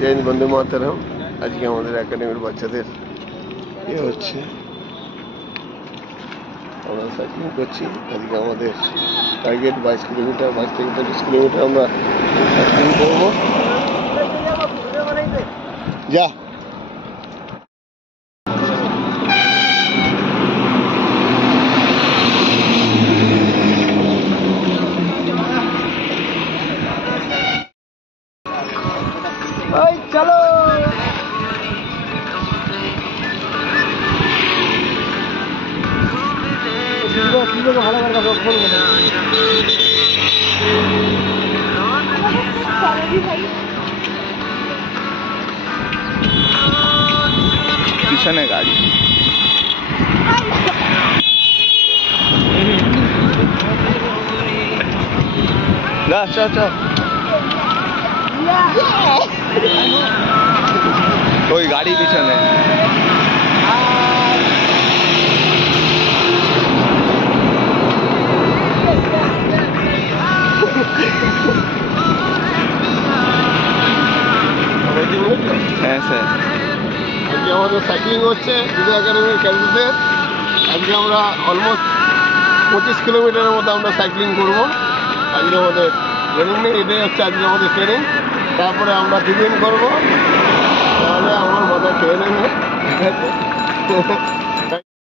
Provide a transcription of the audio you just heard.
जय हिंद, वंदे मातरम। आज के हमारे एकेडमिर বাচ্চাদের ये হচ্ছে আমরা সাইক্লিং করছি। আজকে আমাদের টার্গেট 22 কিলোমিটার, 22 থেকে 25 কিলোমিটার আমরা সাইক্লিং করবো। যা चलो ভালো পিছনে গাড়ি যা চল চল ওই গাড়ি পিছনে হ্যাঁ স্যার। আজকে আমাদের সাইক্লিং হচ্ছে বিজয় একাডেমির ক্যাডেটদের। আজকে আমরা অলমোস্ট 25 কিলোমিটারের মতো আমরা সাইক্লিং করবো। আজকে আমাদের ট্রেনিং নেই, এটাই হচ্ছে আজকে আমাদের ট্রেনিং। তারপরে আমরা টিফিন করবো, তাহলে আমার মাথায় খেয়ে নেবে, ঠিক আছে।